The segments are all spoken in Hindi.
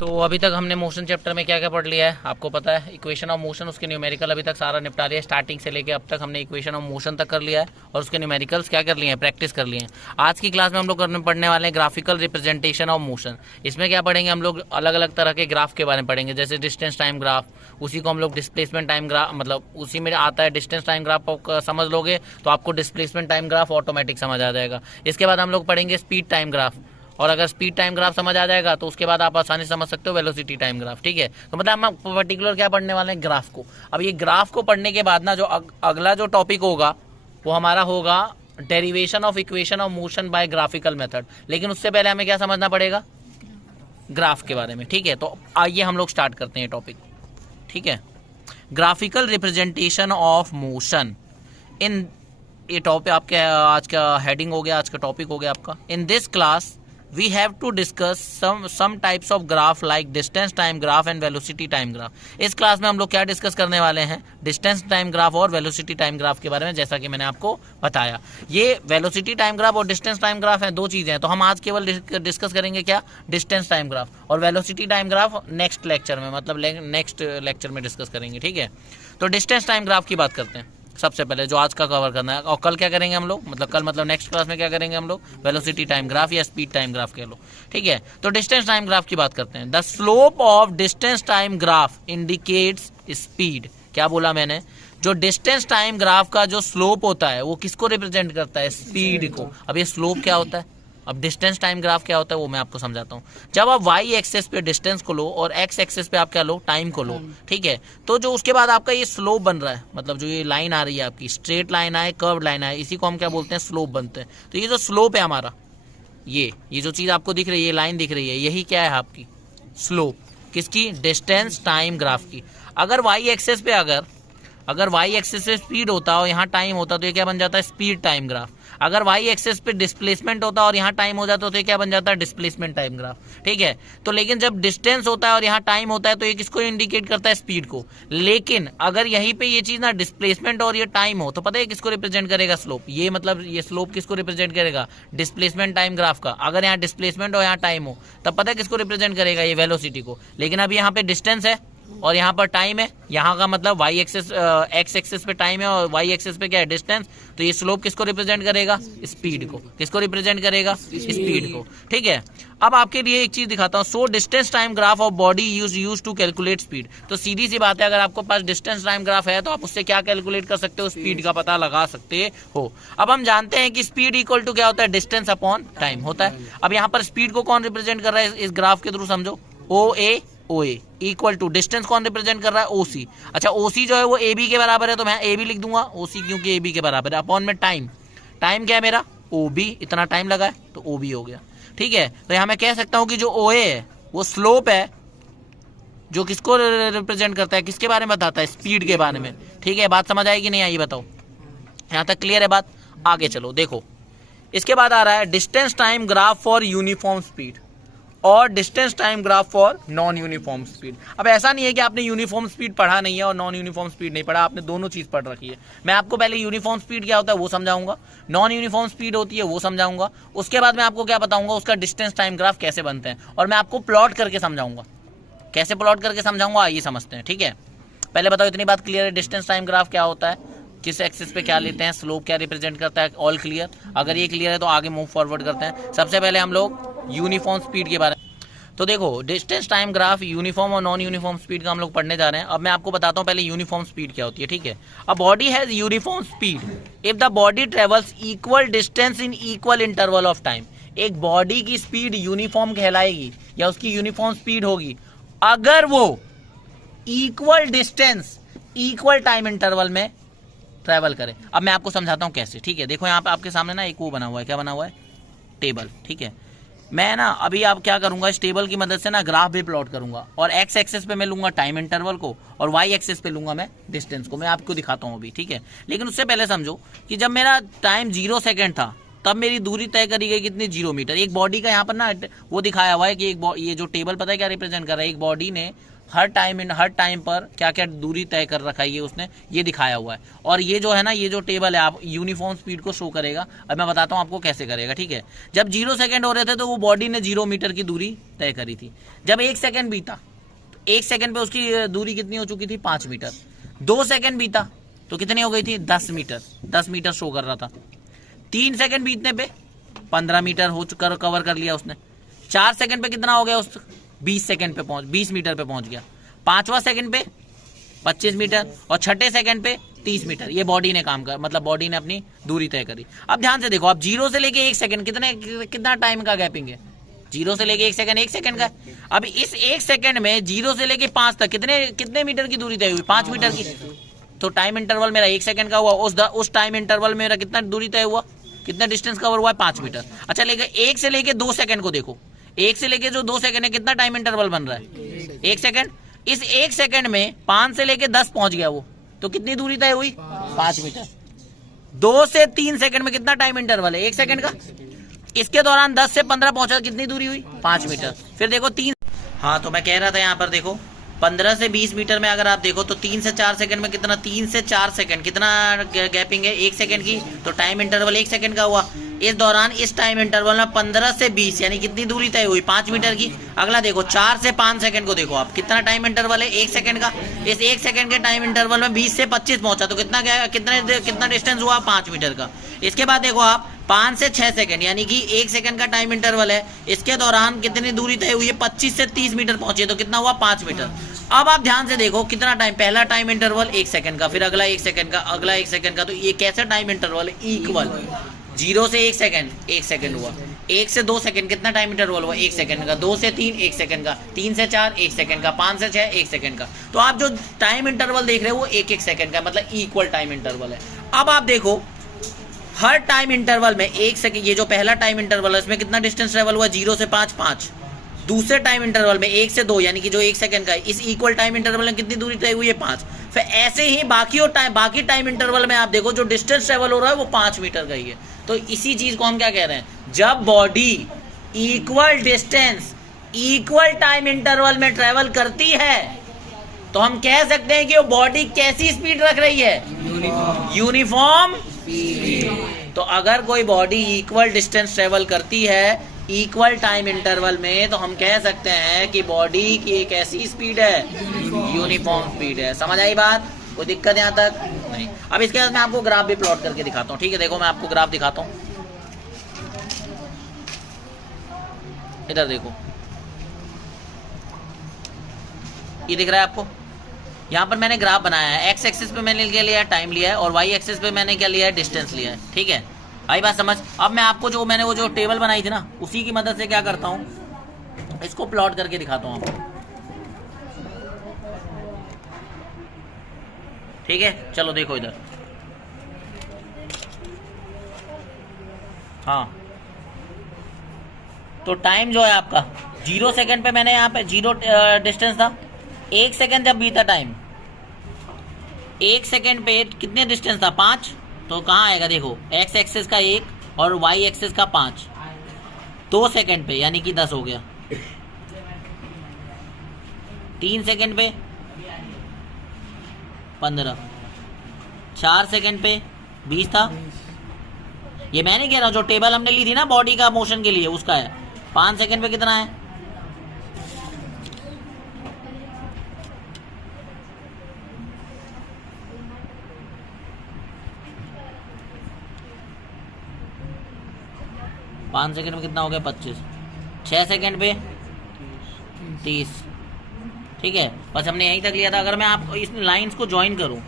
तो अभी तक हमने मोशन चैप्टर में क्या क्या पढ़ लिया है आपको पता है। इक्वेशन ऑफ मोशन, उसके न्यूमेरिकल अभी तक सारा निपटा लिया है। स्टार्टिंग से लेके अब तक हमने इक्वेशन ऑफ मोशन तक कर लिया है और उसके न्यूमेरिकल्स क्या कर लिए हैं, प्रैक्टिस कर लिए हैं। आज की क्लास में हम लोग पढ़ने वाले हैं ग्राफिकल रिप्रेजेंटेशन ऑफ मोशन। इसमें क्या पढ़ेंगे हम लोग, अलग अलग तरह के ग्राफ के बारे में पढ़ेंगे, जैसे डिस्टेंस टाइम ग्राफ, उसी को हम लोग डिस्प्लेसमेंट टाइम ग्राफ, मतलब उसी में आता है डिस्टेंस टाइम ग्राफ। समझ लोगे तो आपको डिस्प्लेसमेंट टाइम ग्राफ ऑटोमेटिक समझ आ जाएगा। इसके बाद हम लोग पढ़ेंगे स्पीड टाइम ग्राफ, और अगर स्पीड टाइम ग्राफ समझ आ जाएगा तो उसके बाद आप आसानी से समझ सकते हो वेलोसिटी टाइम ग्राफ। ठीक है, तो मतलब हम पर्टिकुलर क्या पढ़ने वाले हैं, ग्राफ को। अब ये ग्राफ को पढ़ने के बाद ना जो अगला जो टॉपिक होगा वो हमारा होगा derivation of equation of motion by graphical method. लेकिन उससे पहले हमें क्या समझना पड़ेगा, ग्राफ के बारे में। ठीक है, तो आइए हम लोग स्टार्ट करते हैं टॉपिक। ठीक है, graphical representation of motion in, ये टॉपिक आपके आज का हेडिंग हो गया, आज का टॉपिक हो गया आपका। In this class we have to discuss some types of graph like distance time graph and velocity time graph। इस क्लास में हम लोग क्या डिस्कस करने वाले हैं, डिस्टेंस टाइम ग्राफ और वेलोसिटी टाइम ग्राफ के बारे में, जैसा कि मैंने आपको बताया। ये वेलोसिटी टाइम ग्राफ और डिस्टेंस टाइम ग्राफ है, दो चीजें हैं। तो हम आज केवल डिस्कस करेंगे क्या, डिस्टेंस टाइम ग्राफ, और velocity time graph next lecture में, मतलब नेक्स्ट लेक्चर में डिस्कस करेंगे। ठीक है, तो डिस्टेंस टाइम ग्राफ की बात करते हैं सबसे पहले, जो आज का कवर करना है। और कल क्या करेंगे हम लोग, मतलब कल मतलब नेक्स्ट क्लास में क्या करेंगे हम लोग, वेलोसिटी टाइम ग्राफ या स्पीड टाइम ग्राफ कह लो। ठीक है, तो डिस्टेंस टाइम ग्राफ की बात करते हैं। The slope of distance time graph indicates speed. क्या बोला मैंने, जो डिस्टेंस टाइम ग्राफ का जो स्लोप होता है वो किसको रिप्रेजेंट करता है, स्पीड को। अब ये स्लोप क्या होता है, अब डिस्टेंस टाइम ग्राफ क्या होता है वो मैं आपको समझाता हूँ। जब आप वाई एक्सेस पे डिस्टेंस को लो और एक्स एक्सेस पे आप क्या लो, टाइम को लो। ठीक है, तो जो उसके बाद आपका ये स्लोप बन रहा है, मतलब जो ये लाइन आ रही है आपकी, स्ट्रेट लाइन आए, कर्व लाइन आए, इसी को हम क्या बोलते हैं, स्लोप बनते हैं। तो ये जो स्लोप है हमारा, ये जो चीज आपको दिख रही है, ये लाइन दिख रही है, यही क्या है आपकी स्लोप, किसकी, डिस्टेंस टाइम ग्राफ की। अगर वाई एक्सेस पे अगर वाई एक्सेस पे स्पीड होता और यहाँ टाइम होता तो ये क्या बन जाता है, स्पीड टाइम ग्राफ। अगर वाई एक्सेस पे डिस्प्लेसमेंट होता और यहाँ टाइम हो जाता तो ये क्या बन जाता है, डिस्प्लेसमेंट टाइम ग्राफ। ठीक है, तो लेकिन जब डिस्टेंस होता है और यहाँ टाइम होता है तो ये किसको इंडिकेट करता है, स्पीड को। लेकिन अगर यहीं पे ये चीज ना डिस्प्लेसमेंट और ये टाइम हो तो पता है किसको रिप्रेजेंट करेगा, स्लोप। ये मतलब ये स्लोप किसको रिप्रेजेंट करेगा, डिस्प्लेसमेंट टाइम ग्राफ का। अगर यहाँ डिस्प्लेसमेंट और यहाँ टाइम हो तब पता है किसको रिप्रेजेंट करेगा, ये वेलोसिटी को। लेकिन अब यहाँ पे डिस्टेंस है और यहाँ पर टाइम है, यहाँ का मतलब वाई एक्सेस, एक्स एक्सेस पे टाइम है और वाई एक्सेस पे क्या है, डिस्टेंस। तो ये स्लोप किसको रिप्रेजेंट करेगा, स्पीड को। किसको रिप्रेजेंट करेगा, स्पीड को। ठीक है, अब आपके लिए एक चीज दिखाता हूँ। So distance time graph of body use to calculate speed. तो सीधी सी बात है, अगर आपके पास डिस्टेंस टाइम ग्राफ है तो आप उससे क्या कैलकुलेट कर सकते हो, स्पीड का पता लगा सकते हो। अब हम जानते हैं कि स्पीड इक्वल टू क्या होता है, डिस्टेंस अपॉन टाइम होता है। अब यहाँ पर स्पीड को कौन रिप्रेजेंट कर रहा है इस ग्राफ के थ्रू, समझो, ओ ए इक्वल टू डिस्टेंस कौन रिप्रेजेंट कर रहा है, ओसी। अच्छा, ओसी जो है वो ए बी के बराबर है, तो मैं ए बी लिख दूंगा, ओसी क्योंकि ए बी के बराबर है, अपॉन में टाइम। टाइम क्या है मेरा, ओ बी, इतना टाइम लगा है तो ओ बी हो गया। ठीक है, तो यहां मैं कह सकता हूं कि जो ओ ए है वो स्लोप है, जो किसको रिप्रेजेंट करता है, किसके बारे में बताता है, स्पीड के बारे में। ठीक है, बात समझ आएगी नहीं आई, बताओ, यहां तक क्लियर है बात। आगे चलो, देखो इसके बाद आ रहा है distance time graph for uniform speed और distance time graph for non uniform speed. अब ऐसा नहीं है कि आपने यूनिफॉर्म स्पीड पढ़ा नहीं है और नॉन यूनिफॉर्म स्पीड नहीं पढ़ा, आपने दोनों चीज पढ़ रखी है। मैं आपको पहले यूनिफॉर्म स्पीड क्या होता है वो समझाऊंगा, नॉन यूनिफॉर्म स्पीड होती है वो समझाऊंगा, उसके बाद मैं आपको क्या बताऊंगा, उसका डिस्टेंस टाइम ग्राफ कैसे बनते हैं, और मैं आपको प्लॉट करके समझाऊंगा। कैसे प्लॉट करके समझाऊंगा आइए समझते हैं। ठीक है, पहले बताओ, इतनी बात क्लियर है, डिस्टेंस टाइम ग्राफ क्या होता है, किस एक्सिस पे क्या लेते हैं, स्लोप क्या रिप्रेजेंट करता है, ऑल क्लियर। अगर ये क्लियर है तो आगे मूव फॉरवर्ड करते हैं। सबसे पहले हम लोग यूनिफॉर्म स्पीड के बारे में, तो देखो डिस्टेंस टाइम ग्राफ यूनिफॉर्म और नॉन यूनिफॉर्म स्पीड का हम लोग पढ़ने जा रहे हैं। अब मैं आपको बताता हूं पहले यूनिफॉर्म स्पीड क्या होती है। ठीक है, a body has uniform speed if the body travels equal distance in equal interval of time. एक बॉडी की स्पीड यूनिफॉर्म कहलाएगी या उसकी यूनिफॉर्म स्पीड होगी अगर वो equal distance equal time interval में ट्रेवल करे। अब मैं आपको समझाता हूं कैसे। ठीक है, देखो यहाँ पे आपके सामने ना एक वो बना हुआ है, क्या बना हुआ है, टेबल। ठीक है, मैं ना अभी आप क्या करूंगा, इस टेबल की मदद से ना ग्राफ भी प्लॉट करूंगा, और एक्स एक्सेस पे मैं लूंगा टाइम इंटरवल को और वाई एक्सेस पे लूंगा मैं डिस्टेंस को। मैं आपको दिखाता हूं अभी। ठीक है, लेकिन उससे पहले समझो कि जब मेरा टाइम 0 सेकंड था तब मेरी दूरी तय करी गई कितनी, 0 मीटर। एक बॉडी का यहाँ पर ना वो दिखाया हुआ है कि ये जो टेबल पता है क्या रिप्रेजेंट कर रहा है, एक बॉडी ने हर टाइम पर क्या क्या दूरी तय कर रखा है, ये उसने ये दिखाया हुआ है। और ये जो है ना, ये जो टेबल है आप यूनिफॉर्म स्पीड को शो करेगा। अब मैं बताता हूँ आपको कैसे करेगा, ठीक है। जब 0 सेकंड हो रहे थे तो वो बॉडी ने 0 मीटर की दूरी तय करी थी। जब 1 सेकंड बीता तो 1 सेकंड पे उसकी दूरी कितनी हो चुकी थी, 5 मीटर। 2 सेकंड बीता तो कितनी हो गई थी, 10 मीटर। 10 मीटर शो कर रहा था। 3 सेकंड बीतने पे 15 मीटर हो चुका, कवर कर लिया उसने। 4 सेकंड पे कितना हो गया, उस 20 सेकंड पे 20 मीटर पे पहुंच गया। 5वां सेकंड पे 25 मीटर और 6ठे सेकंड पे 30 मीटर। ये बॉडी ने काम कर, मतलब बॉडी ने अपनी दूरी तय करी। अब ध्यान से देखो, आप 0 से लेके 1 सेकंड कितना टाइम का गैपिंग है, 0 से लेके 1 सेकंड का। अब इस 1 सेकंड में 0 से लेके 5 तक कितने मीटर की दूरी तय हुई, 5 मीटर की। तो टाइम इंटरवल मेरा 1 सेकंड का हुआ, उस टाइम इंटरवल में मेरा कितना दूरी तय हुआ, कितना डिस्टेंस कवर हुआ है, 5 मीटर। अच्छा, लेके 1 से लेके 2 सेकंड को देखो, 1 से लेके जो 2 सेकंड है कितना टाइम इंटरवल बन रहा है, 1 सेकंड। इस 1 सेकंड में 5 से लेके 10 पहुंच गया वो, तो कितनी दूरी तय हुई, 5 मीटर। 2 से 3 सेकंड में कितना टाइम इंटरवल है, 1 सेकंड का। इसके दौरान 10 से 15 पहुंचा, कितनी दूरी हुई, 5 मीटर। फिर देखो 3, हाँ तो मैं कह रहा था यहाँ पर देखो 15 से 20 मीटर में अगर आप देखो तो 3 से 4 सेकंड में कितना, 3 से 4 सेकंड कितना गैपिंग है, 1 सेकंड की। तो टाइम इंटरवल 1 सेकंड का हुआ। इस दौरान इस टाइम इंटरवल में 15 से 20 यानी कितनी दूरी तय हुई, 5 मीटर की। अगला देखो 4 से 5 सेकंड को देखो आप, कितना टाइम इंटरवल है, 1 सेकंड का। इस 1 सेकंड के टाइम इंटरवल में 20 से 25 पहुंचा, तो कितना डिस्टेंस हुआ, 5 मीटर का। इसके बाद देखो आप 5 से 6 सेकंड यानी कि 1 सेकंड का टाइम इंटरवल है, इसके दौरान कितनी दूरी तय हुई है, 25 से 30 मीटर पहुंचे, तो कितना हुआ, 5 मीटर। अब आप ध्यान से देखो कितना टाइम, पहला टाइम इंटरवल 1 सेकंड का, फिर अगला 1 सेकंड का, अगला 1 सेकंड का। तो ये कैसा टाइम इंटरवल है, इक्वल। 0 से 1 सेकंड 1 सेकंड हुआ, 1 से 2 सेकंड कितना टाइम इंटरवल हुआ, 1 सेकंड का। 2 से 3 1 सेकंड का, 3 से 4 1 सेकंड का, 5 से 6 1 सेकंड का। तो आप जो टाइम इंटरवल देख रहे हो वो 1-1 सेकंड का, मतलब इक्वल टाइम इंटरवल है। अब आप देखो हर टाइम इंटरवल में 1 सेकंड, ये जो पहला टाइम इंटरवल है इसमें कितना डिस्टेंस ट्रेवल हुआ, 0 से 5 5। दूसरे टाइम इंटरवल में 1 से 2 यानी कि जो 1 सेकंड का है, इस इक्वल टाइम इंटरवल में कितनी दूरी तय हुई है, 5। फिर ऐसे ही बाकी टाइम इंटरवल में आप देखो जो डिस्टेंस ट्रेवल हो रहा है वो 5 मीटर का ही है। तो इसी चीज को हम क्या कह रहे हैं, जब body equal distance equal time interval में ट्रेवल करती है तो हम कह सकते हैं कि वो बॉडी कैसी स्पीड रख रही है, यूनिफॉर्म स्पीड। तो अगर कोई बॉडी इक्वल डिस्टेंस ट्रेवल करती है इक्वल टाइम इंटरवल में, तो हम कह सकते हैं कि बॉडी की एक ऐसी स्पीड है, यूनिफॉर्म स्पीड है। समझ आई बात, कोई दिक्कत यहाँ तक नहीं। अब इसके बाद मैं आपको ग्राफ भी प्लॉट करके दिखाता हूँ, ठीक है। देखो मैं आपको ग्राफ दिखाता हूँ, इधर देखो, ये दिख रहा है आपको। यहाँ पर मैंने ग्राफ बनाया है, एक्स एक्सिस पे मैंने क्या लिया है, टाइम लिया है, और वाई एक्सिस पे मैंने क्या लिया है, डिस्टेंस लिया है, ठीक है। आई बात समझ। अब मैं आपको मैंने वो जो टेबल बनाई थी ना, उसी की मदद से क्या करता हूँ, इसको प्लॉट करके दिखाता हूँ आपको, ठीक है। चलो देखो इधर, हाँ तो टाइम जो है आपका 0 सेकंड पे मैंने यहाँ पे 0 डिस्टेंस था। 1 सेकंड जब बीता टाइम, 1 सेकंड पे कितने डिस्टेंस था, 5। तो कहाँ आएगा देखो, एक्स एक्सिस का 1 और वाई एक्सिस का 5। 2 सेकंड पे यानी कि 10 हो गया। 3 सेकंड पे 15। 4 सेकंड पे 20 था। ये मैं नहीं कह रहा हूँ, जो टेबल हमने ली थी ना बॉडी का मोशन के लिए उसका है। 5 सेकंड पे कितना है, 5 सेकंड में कितना हो गया, 25। 6 सेकंड पे 30, ठीक है। बस हमने यहीं तक लिया था। अगर मैं आप इस लाइंस को ज्वाइन करूं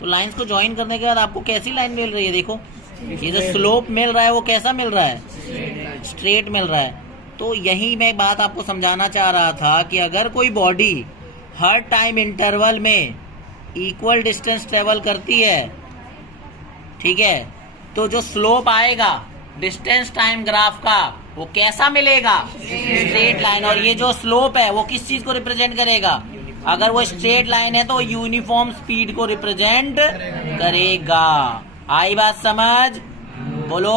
तो लाइंस को ज्वाइन करने के बाद आपको कैसी लाइन मिल रही है, देखो ये जो स्लोप मिल रहा है वो कैसा मिल रहा है, स्ट्रेट मिल रहा है। तो यही मैं बात आपको समझाना चाह रहा था कि अगर कोई बॉडी हर टाइम इंटरवल में इक्वल डिस्टेंस ट्रेवल करती है, ठीक है, तो जो स्लोप आएगा डिस्टेंस टाइम ग्राफ का वो कैसा मिलेगा, स्ट्रेट लाइन। और ये जो स्लोप है वो किस चीज को रिप्रेजेंट करेगा, अगर वो स्ट्रेट लाइन है तो यूनिफॉर्म स्पीड को रिप्रेजेंट करेगा। आई बात समझ, बोलो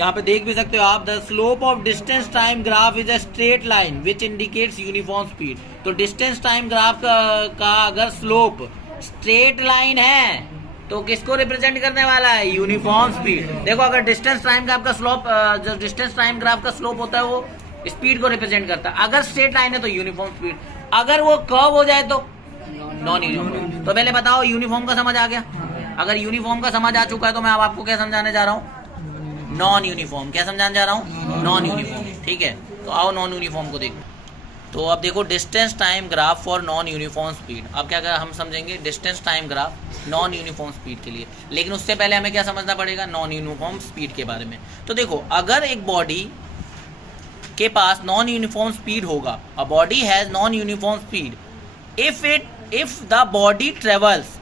यहाँ पे देख भी सकते हो आप, the slope of distance time graph is a straight line which indicates uniform speed. तो डिस्टेंस टाइम ग्राफ का अगर स्लोप स्ट्रेट लाइन है तो किसको रिप्रेजेंट करने वाला है? Uniform speed. देखो अगर डिस्टेंस टाइम ग्राफ का स्लोप, जो डिस्टेंस टाइम ग्राफ का स्लोप होता है वो स्पीड को रिप्रेजेंट करता है। अगर स्ट्रेट लाइन है तो यूनिफॉर्म स्पीड, अगर वो कर्व हो जाए तो नॉन यूनिफॉर्म। तो पहले बताओ यूनिफॉर्म का समझ आ गया? अगर यूनिफॉर्म का समझ आ चुका है तो मैं अब आपको क्या समझाने जा रहा हूँ? Non uniform. क्या समझाने जा रहा हूँ? Non uniform. ठीक है, तो आओ नॉन यूनिफॉर्म को देखो। तो अब देखो distance time graph for non uniform speed. अब क्या हम समझेंगे distance time graph non uniform speed के लिए, लेकिन उससे पहले हमें क्या समझना पड़ेगा? नॉन यूनिफॉर्म स्पीड के बारे में। तो देखो अगर एक बॉडी के पास नॉन यूनिफॉर्म स्पीड होगा, a body has non uniform speed if the body travels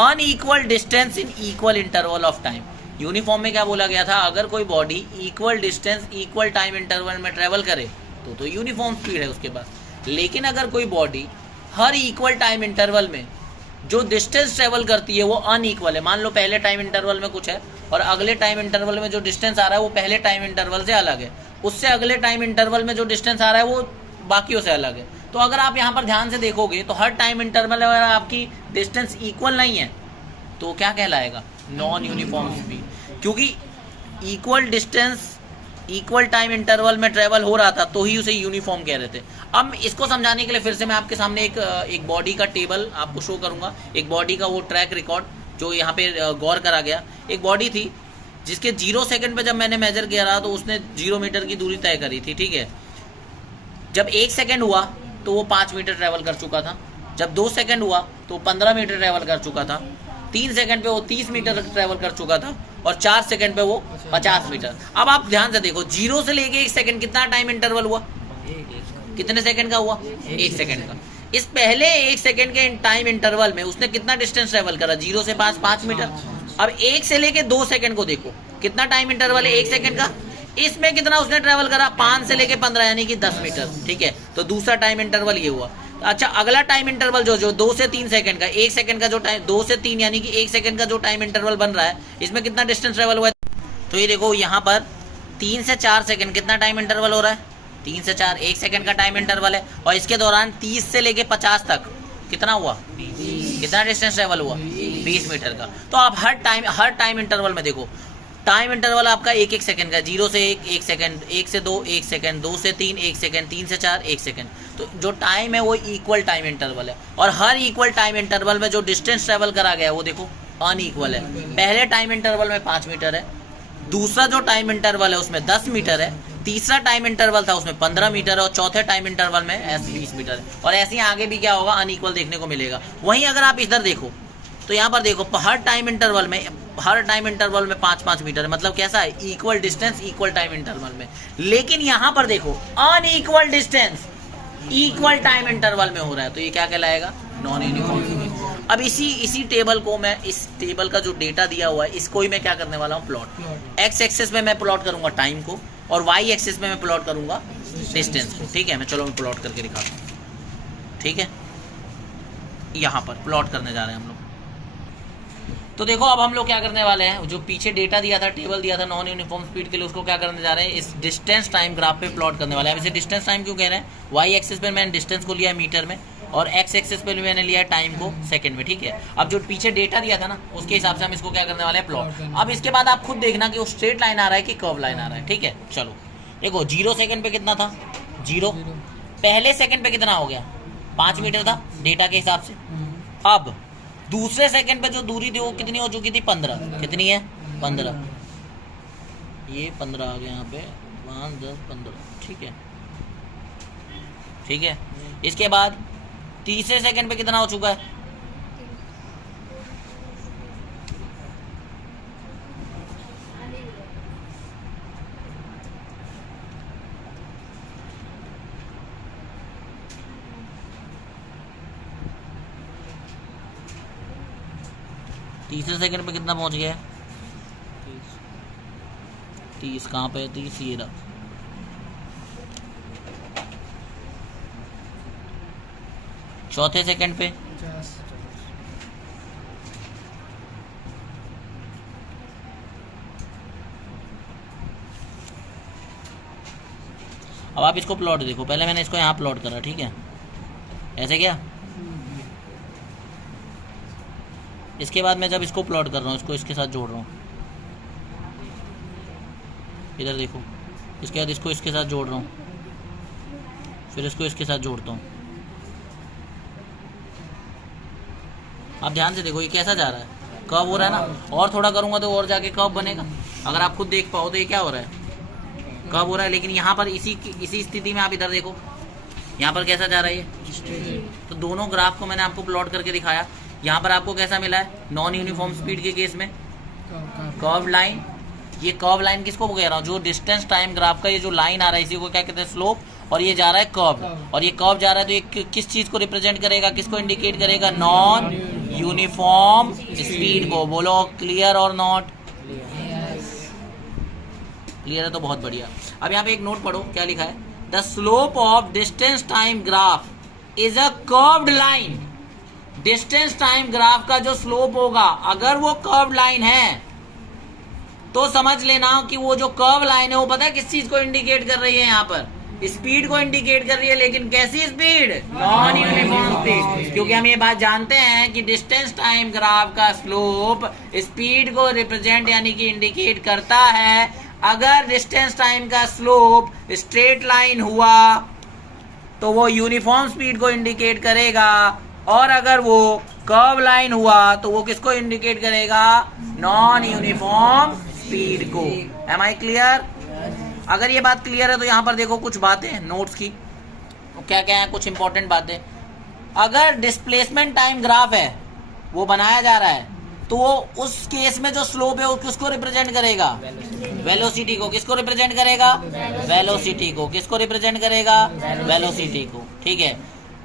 unequal distance in equal interval of time. Uniform में क्या बोला गया था? अगर कोई body equal distance equal time interval में ट्रेवल करे तो यूनिफॉर्म स्पीड है उसके पास। लेकिन अगर कोई बॉडी हर इक्वल टाइम इंटरवल में जो डिस्टेंस ट्रेवल करती है वो अनइक्वल है, मान लो पहले टाइम इंटरवल में कुछ है और अगले टाइम इंटरवल में जो डिस्टेंस आ रहा है वो पहले टाइम इंटरवल से अलग है, उससे अगले टाइम इंटरवल में जो डिस्टेंस आ रहा है वो बाकियों से अलग है। तो अगर आप यहाँ पर ध्यान से देखोगे तो हर टाइम इंटरवल अगर आपकी डिस्टेंस इक्वल नहीं है तो क्या कहलाएगा? Non uniform speed. क्योंकि equal distance equal time interval में ट्रेवल हो रहा था तो ही उसे यूनिफॉर्म कह रहे थे। अब इसको समझाने के लिए फिर से मैं आपके सामने एक बॉडी का टेबल आपको शो करूंगा, एक बॉडी का वो ट्रैक रिकॉर्ड जो यहाँ पे गौर करा गया। एक बॉडी थी जिसके 0 सेकंड पे जब मैंने मेजर किया रहा तो उसने 0 मीटर की दूरी तय करी थी। ठीक है, जब 1 सेकंड हुआ तो वो 5 मीटर ट्रेवल कर चुका था, जब 2 सेकंड हुआ तो 15 मीटर ट्रेवल कर चुका था, 3 सेकंड पे वो 30 मीटर ट्रेवल कर चुका था और 4 सेकंड पे वो 50 मीटर। अब आप ध्यान से देखो 0 से लेके 1 सेकंड कितना टाइम इंटरवल हुआ? कितने सेकंड का हुआ? 1 सेकंड का। इस पहले 1 सेकंड के टाइम इंटरवल में उसने कितना डिस्टेंस ट्रेवल करा? 0 से 5 मीटर। अब 1 से लेके 2 सेकंड को देखो, कितना टाइम इंटरवल है? 1 सेकंड का। इसमें कितना उसने ट्रेवल करा? 5 से लेके 15 यानी कि 10 मीटर। ठीक है, तो दूसरा टाइम इंटरवल ये हुआ। अच्छा, अगला टाइम इंटरवल जो 2 से 3 सेकंड का, 1 सेकंड का जो टाइम 2 से 3 यानी कि 1 सेकंड का जो टाइम इंटरवल बन रहा है, इसमें कितना डिस्टेंस ट्रेवल हुआ है? तो ये देखो यहाँ पर 3 से 4 सेकंड कितना टाइम इंटरवल हो रहा है? 3 से 4 1 सेकंड का टाइम इंटरवल है और इसके दौरान 30 से लेके 50 तक कितना हुआ? कितना डिस्टेंस ट्रेवल हुआ? 20 मीटर का। तो आप हर टाइम इंटरवल में देखो, टाइम इंटरवल आपका 1 सेकंड का, 0 से 1 सेकंड, 1 से 2 1 सेकंड, 2 से 3 1 सेकंड, 3 से 4 1 सेकंड। तो जो टाइम है वो इक्वल टाइम इंटरवल है और हर इक्वल टाइम इंटरवल में जो डिस्टेंस ट्रेवल करा गया है वो देखो अनइक्वल है। पहले टाइम इंटरवल में 5 मीटर है, दूसरा जो टाइम इंटरवल है उसमें 10 मीटर है, तीसरा टाइम इंटरवल था उसमें 15 मीटर है और चौथे टाइम इंटरवल में 20 मीटर है। और ऐसे ही आगे भी क्या होगा? अनइक्वल देखने को मिलेगा। वहीं अगर आप इधर देखो तो यहाँ पर देखो हर टाइम इंटरवल में 5-5 मीटर है, मतलब कैसा है? Equal distance equal time interval में। लेकिन यहाँ पर देखो unequal distance equal time interval में हो रहा है, तो ये क्या कहलाएगा? Non uniform. अब इसी टेबल को मैं, इस टेबल का जो डेटा दिया हुआ है इसको ही मैं क्या करने वाला हूँ? प्लॉट। एक्स एक्सिस में मैं प्लॉट करूंगा टाइम को और वाई एक्सिस में मैं प्लॉट करूंगा डिस्टेंस को। ठीक है, मैं चलो मैं प्लॉट करके दिखाता हूँ। ठीक है, यहाँ पर प्लॉट करने जा रहे हैं हम लोग। तो देखो अब हम लोग क्या करने वाले हैं, जो पीछे डेटा दिया था, टेबल दिया था नॉन यूनिफॉर्म स्पीड के लिए, उसको क्या करने जा रहे हैं? इस डिस्टेंस टाइम ग्राफ पे प्लॉट करने वाले हैं। अब इसे डिस्टेंस टाइम क्यों कह रहे हैं? वाई एक्सिस पे मैंने डिस्टेंस को लिया है मीटर में और एक्स एक्सिस पे मैंने लिया है टाइम को सेकंड में। ठीक है, अब जो पीछे डेटा दिया था ना उसके हिसाब से हम इसको क्या करने वाले हैं? प्लॉट। अब इसके बाद आप खुद देखना कि वो स्ट्रेट लाइन आ रहा है कि कर्व लाइन आ रहा है। ठीक है, चलो देखो 0 सेकंड पे कितना था? 0। पहले सेकंड पे कितना हो गया? 5 मीटर था डेटा के हिसाब से। अब दूसरे सेकंड पे जो दूरी थी वो कितनी हो चुकी थी? 15। कितनी है? 15। ये 15 आ गया यहाँ पे, 5 10 15। ठीक है, ठीक है। इसके बाद तीसरे सेकंड पे कितना हो चुका है? तीसरे सेकंड पे कितना पहुंच गया? 30। कहाँ पे? 30 ये रहा। चौथे सेकंड पे 50। अब आप इसको प्लॉट देखो, पहले मैंने इसको यहाँ प्लॉट करा, ठीक है, ऐसे क्या। इसके बाद मैं जब इसको प्लॉट कर रहा हूँ, इसको इसके साथ जोड़ रहा हूँ, इधर देखो, इसके बाद इसको इसके साथ जोड़ रहा हूँ, फिर इसको इसके साथ जोड़ता हूँ। आप ध्यान से देखो ये कैसा जा रहा है, कर्व हो रहा है ना। और थोड़ा करूंगा तो और जाके कर्व बनेगा। अगर आप खुद देख पाओ तो ये क्या हो रहा है, कर्व हो रहा है। लेकिन यहाँ पर इसी स्थिति में आप इधर देखो, यहाँ पर कैसा जा रहा है ये। तो दोनों ग्राफ को मैंने आपको प्लॉट करके दिखाया। यहाँ पर आपको कैसा मिला है, नॉन यूनिफॉर्म स्पीड के केस में कर्व लाइन। ये कर्व लाइन किसको कह रहा हूँ, जो डिस्टेंस टाइम ग्राफ का ये जो लाइन आ रहा है इसी को क्या कहते हैं, स्लोप। और ये जा रहा है कर्व, और ये कर्व जा रहा है तो ये किस चीज को रिप्रेजेंट करेगा, किसको इंडिकेट करेगा, नॉन यूनिफॉर्म स्पीड को। बोलो क्लियर और नॉट क्लियर है तो बहुत बढ़िया। अब यहाँ पे एक नोट पढ़ो, क्या लिखा है, the slope of distance time graph is a curved line. Distance time graph का जो स्लोप होगा, अगर वो कर्व्ड लाइन है तो समझ लेना कि वो जो कर्व लाइन है वो पता है किस चीज को इंडिकेट कर रही है, यहाँ पर स्पीड को इंडिकेट कर रही है। लेकिन कैसी स्पीड, नॉन यूनिफॉर्म स्पीड। क्योंकि हम ये बात जानते हैं कि डिस्टेंस टाइम ग्राफ का स्लोप स्पीड को रिप्रेजेंट यानी कि इंडिकेट करता है। अगर डिस्टेंस टाइम का स्लोप स्ट्रेट लाइन हुआ तो वो यूनिफॉर्म स्पीड को इंडिकेट करेगा, और अगर वो कर्व लाइन हुआ तो वो किसको इंडिकेट करेगा, नॉन यूनिफॉर्म स्पीड को। Am I clear. अगर ये बात क्लियर है तो यहाँ पर देखो कुछ बातें नोट्स की, क्या क्या है कुछ इंपॉर्टेंट बातें। अगर डिस्प्लेसमेंट टाइम ग्राफ है वो बनाया जा रहा है तो वो उस केस में जो स्लोप है वो किसको रिप्रेजेंट करेगा, वेलोसिटी को। किसको रिप्रेजेंट करेगा, वेलोसिटी को। किसको रिप्रेजेंट करेगा, वेलोसिटी को। ठीक है।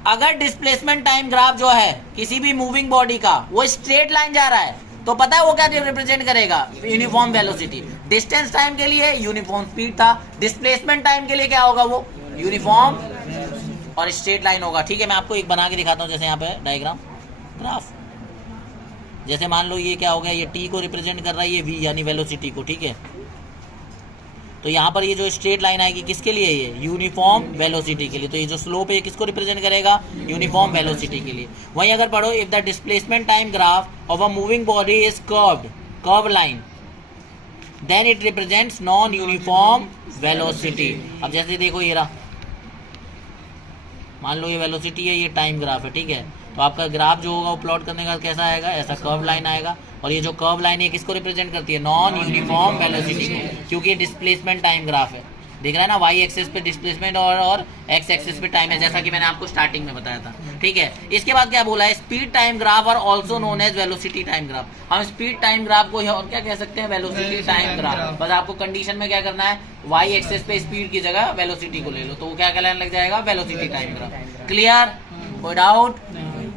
अगर डिस्प्लेसमेंट टाइम ग्राफ जो है किसी भी मूविंग बॉडी का वो स्ट्रेट लाइन जा रहा है तो पता है वो क्या रिप्रेजेंट करेगा, यूनिफॉर्म वेलोसिटी। डिस्टेंस टाइम के लिए यूनिफॉर्म स्पीड था, डिस्प्लेसमेंट टाइम के लिए क्या होगा, वो यूनिफॉर्म और स्ट्रेट लाइन होगा। ठीक है, मैं आपको एक बना के दिखाता हूँ, जैसे यहाँ पे डायग्राम ग्राफ। जैसे मान लो ये क्या हो गया, ये टी को रिप्रेजेंट कर रहा है, ये वी यानी वेलोसिटी को। ठीक है, तो यहाँ पर ये जो स्ट्रेट लाइन आएगी किसके लिए, ये यूनिफॉर्म वेलोसिटी के लिए। तो ये जो स्लोप है किसको रिप्रेजेंट करेगा, यूनिफॉर्म वेलोसिटी के लिए। वहीं अगर पढ़ो, if the displacement time graph of a moving body is curve line then it represents non uniform velocity. अब जैसे देखो ये रहा, मान लो ये वेलोसिटी है, ये टाइम ग्राफ है। ठीक है, तो आपका ग्राफ जो होगा वो प्लॉट करने का कैसा आएगा, ऐसा कर्व लाइन आएगा। और ये जो कर्व लाइन है किसको रिप्रेजेंट करती है, नॉन यूनिफॉर्म वेलोसिटी को, क्योंकि ये डिस्प्लेसमेंट टाइम ग्राफ है। दिख रहा है ना, वाई एक्सेस पे डिस्प्लेसमेंट और एक्स एक्सेस पे टाइम है, जैसा कि मैंने आपको स्टार्टिंग में बताया था। ठीक है, इसके बाद क्या बोला है, स्पीड टाइम ग्राफ और also known as velocity time graph. हम स्पीड टाइम ग्राफ को और क्या कह सकते हैं, वेलोसिटी टाइम ग्राफ। बस आपको कंडीशन में क्या करना है, वाई एक्सेस पे स्पीड की जगह वेलोसिटी को ले लो, तो वो क्या कहलाने लग जाएगा, वेलोसिटी टाइम ग्राफ। क्लियर, कोई डाउट।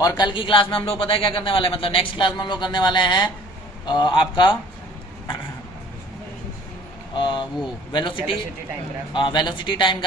और कल की क्लास में हम लोग पता है क्या करने वाले हैं, मतलब नेक्स्ट क्लास में हम लोग करने वाले हैं आपका वो वेलोसिटी टाइम